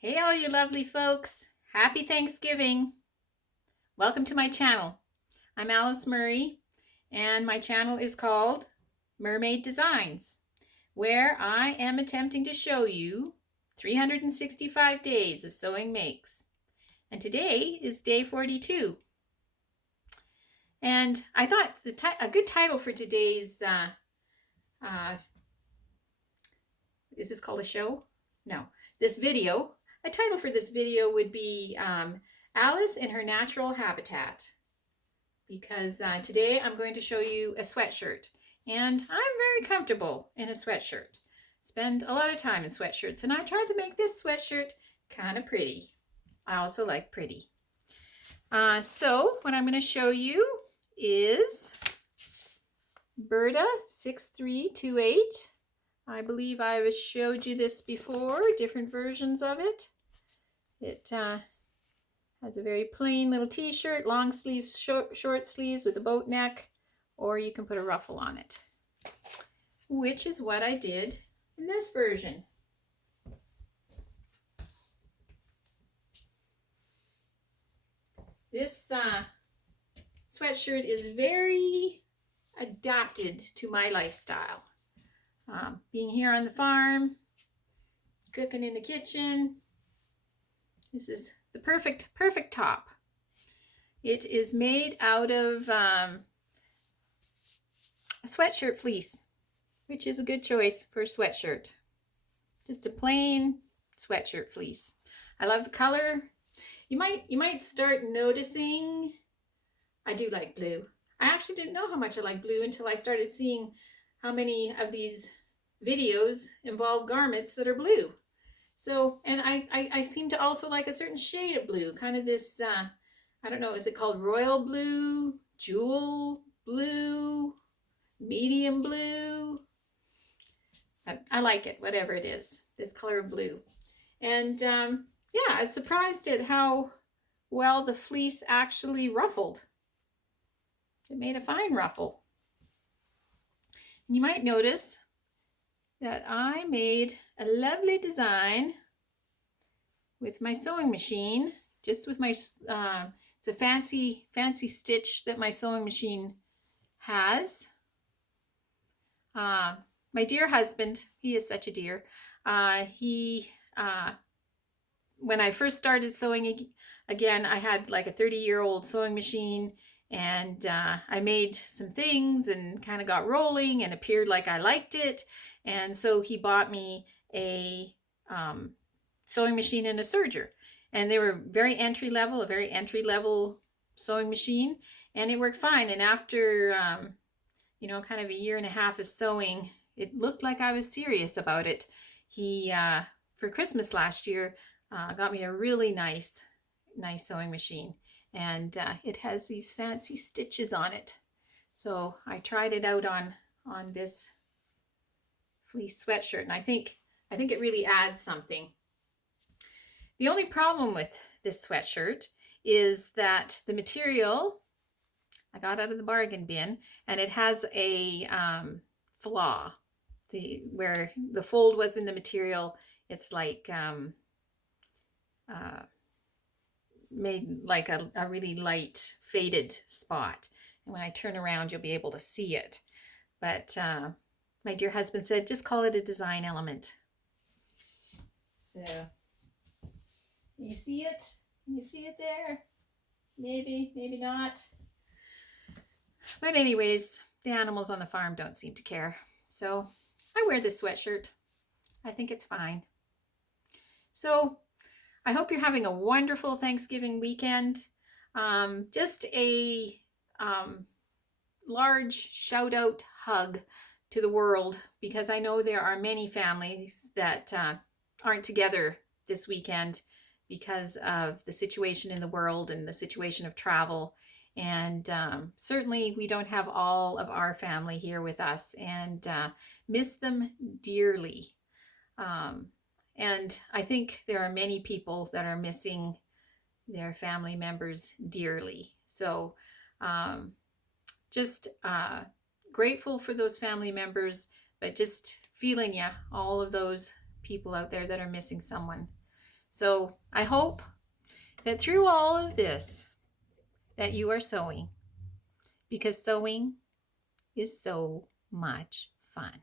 Hey all you lovely folks, happy Thanksgiving. Welcome to my channel. I'm Alice Murray and my channel is called Murr-Made Designs, where I am attempting to show you 365 days of sewing makes. And today is day 42. And I thought a good title for today's, is this called a show? No, this video. A title for this video would be Alice in her natural habitat, because today I'm going to show you a sweatshirt, and I'm very comfortable in a sweatshirt. Spend a lot of time in sweatshirts, and I tried to make this sweatshirt kind of pretty. I also like pretty. So what I'm going to show you is Buda 6328. I believe I've showed you this before, different versions of it. It has a very plain little t-shirt, long sleeves, short sleeves with a boat neck, or you can put a ruffle on it, which is what I did in this version. This sweatshirt is very adapted to my lifestyle. Being here on the farm, cooking in the kitchen, this is the perfect top. It is made out of a sweatshirt fleece, which is a good choice for a sweatshirt. Just a plain sweatshirt fleece. I love the color. You might start noticing I do like blue. I actually didn't know how much I like blue until I started seeing how many of these videos involve garments that are blue. So, and I seem to also like a certain shade of blue, kind of this, I don't know, is it called royal blue, jewel blue, medium blue? I like it, whatever it is, this color of blue. And yeah, I was surprised at how well the fleece actually ruffled. It made a fine ruffle. You might notice that I made a lovely design with my sewing machine, just with my, it's a fancy stitch that my sewing machine has. My dear husband, he is such a dear, when I first started sewing again, I had like a 30-year-old sewing machine, and I made some things and kind of got rolling and appeared like I liked it. And so he bought me a sewing machine and a serger. And they were a very entry level sewing machine. And it worked fine. And after, kind of a year and a half of sewing, it looked like I was serious about it. He, for Christmas last year, got me a really nice sewing machine. And it has these fancy stitches on it. So I tried it out on this fleece sweatshirt, and I think it really adds something. The only problem with this sweatshirt is that the material I got out of the bargain bin, and it has a flaw. Where the fold was in the material, it's like made like a really light faded spot, and when I turn around you'll be able to see it. But my dear husband said just call it a design element. So you see it? You see it there? Maybe not. But anyways, the animals on the farm don't seem to care. So I wear this sweatshirt. I think it's fine. So I hope you're having a wonderful Thanksgiving weekend. Just a large shout out hug to the world, because I know there are many families that aren't together this weekend because of the situation in the world and the situation of travel. And certainly we don't have all of our family here with us, and miss them dearly. And I think there are many people that are missing their family members dearly. So just grateful for those family members, but just feeling all of those people out there that are missing someone. So I hope that through all of this that you are sewing, because sewing is so much fun.